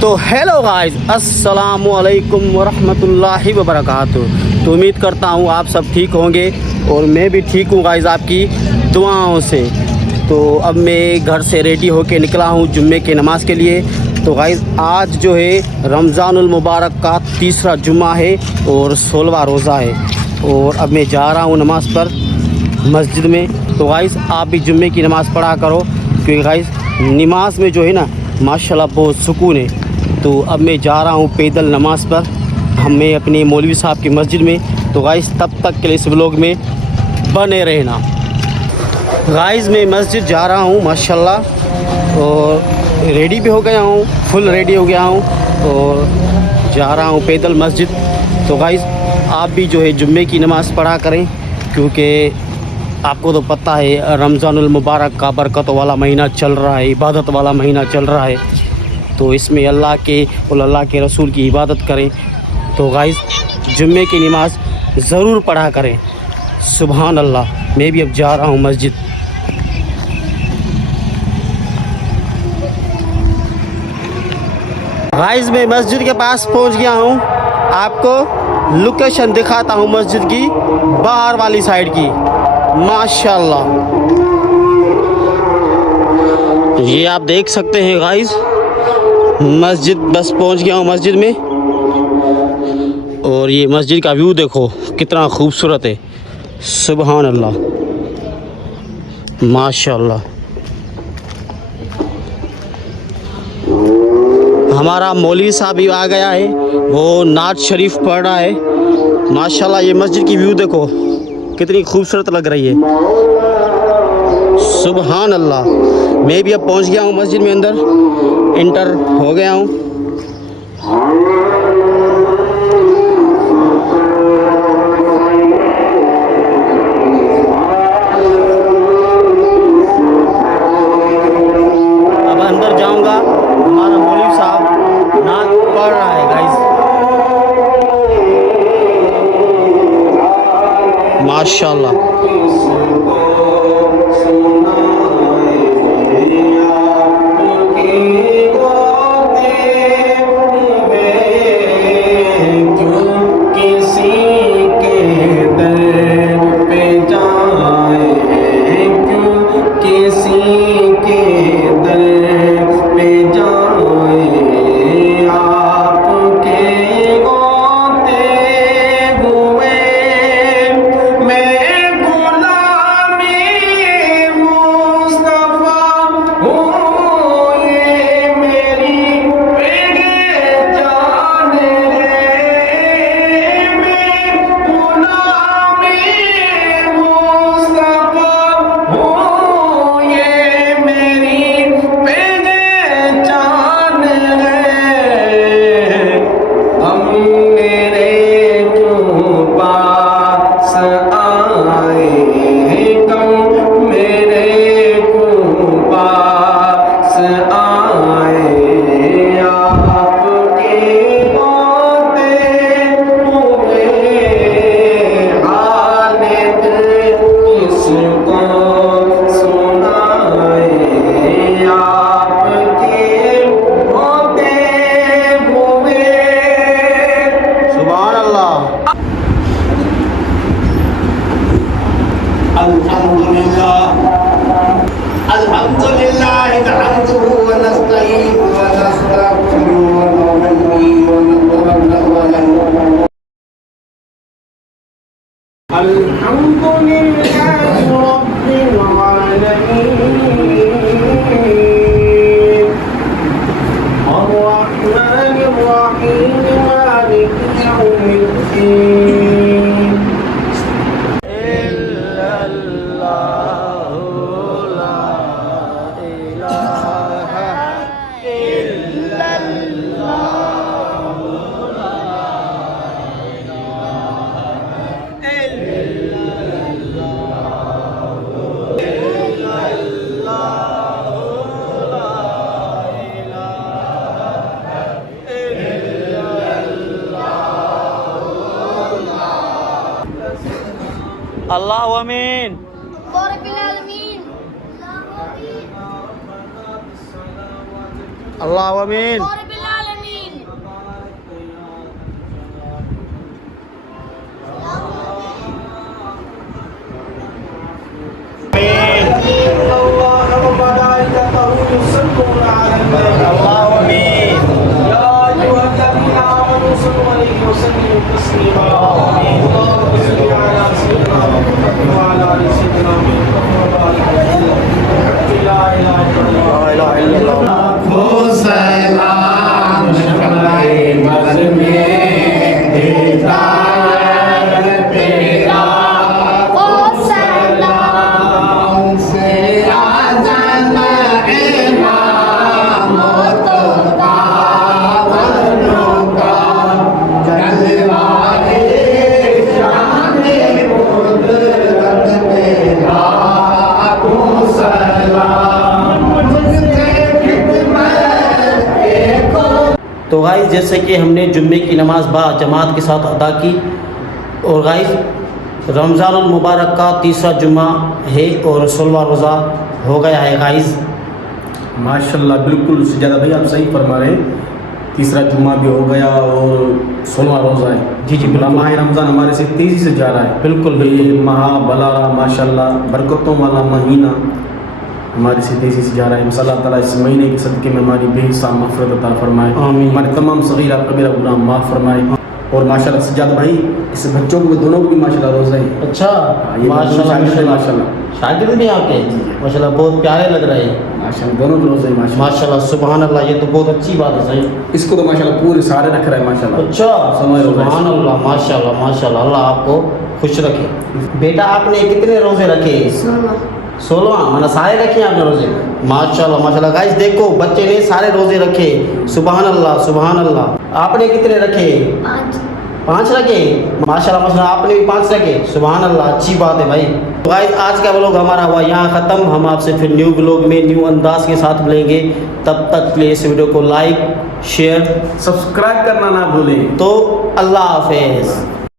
तो hello guys, अस्सलामु अलैकुम वरहमतुल्लाहि वबरकातुहू। तो उम्मीद करता हूँ आप सब ठीक होंगे और मैं भी ठीक हूँ गाइस, आपकी दुआओं से। तो अब मैं घर से रेडी होके निकला हूँ जुम्मे की नमाज़ के लिए। तो गाइस आज जो है रमज़ानुल मुबारक का तीसरा जुम्मा है और 16वां रोज़ा है और अब मैं जा रहा हूँ नमाज़ पर मस्जिद में। तो गाइस आप भी जुम्मे की नमाज़ पढ़ा करो, क्योंकि गाइस नमाज में जो है ना माशाल्लाह बहुत सुकून है। तो अब मैं जा रहा हूँ पैदल नमाज़ पर, मैं अपने मौलवी साहब की मस्जिद में। तो गाइस तब तक के लिए इस व्लॉग में बने रहना। गाइस मैं मस्जिद जा रहा हूँ माशाल्लाह और रेडी भी हो गया हूँ, फुल रेडी हो गया हूँ और जा रहा हूँ पैदल मस्जिद। तो गाइस आप भी जो है जुम्मे की नमाज़ पढ़ा करें, क्योंकि आपको तो पता है रमज़ानुल मुबारक का बरकत वाला महीना चल रहा है, इबादत वाला महीना चल रहा है। तो इसमें अल्लाह के और अल्लाह के रसूल की इबादत करें। तो गाइस जुम्मे की नमाज़ ज़रूर पढ़ा करें। सुभान अल्लाह। मैं भी अब जा रहा हूँ मस्जिद। गाइस मैं मस्जिद के पास पहुँच गया हूँ। आपको लोकेशन दिखाता हूँ मस्जिद की बाहर वाली साइड की। माशाल्लाह ये आप देख सकते हैं गाइस, मस्जिद बस पहुंच गया हूँ मस्जिद में। और ये मस्जिद का व्यू देखो कितना खूबसूरत है। सुभान अल्लाह माशाल्लाह। हमारा मौलवी साहब भी आ गया है, वो नात शरीफ पढ़ रहा है। माशाल्लाह ये मस्जिद की व्यू देखो कितनी खूबसूरत लग रही है। सुभान अल्लाह। मैं भी अब पहुंच गया हूं मस्जिद में, अंदर इंटर हो गया हूं। अब अंदर जाऊंगा। हमारा मौलवी साहब नात पढ़ रहा है गाइस। माशाल्लाह। अल्लाह आमीन। अल्लाह आमीन। तो गाइस जैसे कि हमने जुम्मे की नमाज़ जमात के साथ अदा की, और गाइस रमज़ानुल मुबारक का तीसरा जुम्मा है और 16वां रोज़ा हो गया है गाइस। माशाल्लाह, बिल्कुल सजादा भाई आप सही फरमा रहे हैं। तीसरा जुम्मा भी हो गया और 16वां रोज़ा है। जी जी बिल्कुल। माह रमज़ान हमारे से तेज़ी से जा रहा है। बिल्कुल ये माह बलारा माशाल्लाह बरकतों वाला महीना हमारे से तेज़ी से जा रहा है। अल्लाह ताला इस महीने के सदक़े में हमारी बेहिसाब मग़फ़िरत अता फरमाए, हमारे तमाम सगीरा कबीरा गुनाह माफ़ फरमाए। और माशाल्लाह सज्जाद भाई इस बच्चों को दोनों को भी माशाल्लाह रोज़ा है। अच्छा, ये माशाल्लाह शागिर्द भी आपके माशाल्लाह बहुत प्यारे लग रहे हैं। माशाल्लाह दोनों को रोज़ा है माशाल्लाह सुभान अल्लाह, ये तो बहुत अच्छी बात है सही। इसको तो माशाल्लाह पूरे सारे रख रहा है माशाल्लाह। अच्छा समय रोज़ा है। सुभान अल्लाह माशाल्लाह माशाल्लाह, अल्लाह आपको खुश रखे। बेटा आपने कितने रोज़े रखे? 16 मतलब सारे रखे आपने रोज़े? माशाल्लाह माशाल्लाह। गाइस देखो बच्चे ने सारे रोज़े रखे, सुभान अल्लाह सुभान अल्लाह। आपने कितने रखे? 5 रखे? माशाल्लाह माशाल्लाह, आपने भी 5 रखे, सुभान अल्लाह, अच्छी बात है भाई। तो गाइस आज का व्लॉग हमारा हुआ यहाँ ख़त्म। हम आपसे फिर न्यू व्लॉग में न्यू अंदाज के साथ मिलेंगे। तब तक के लिए इस वीडियो को लाइक शेयर सब्सक्राइब करना ना भूलें। तो अल्लाह हाफिज़।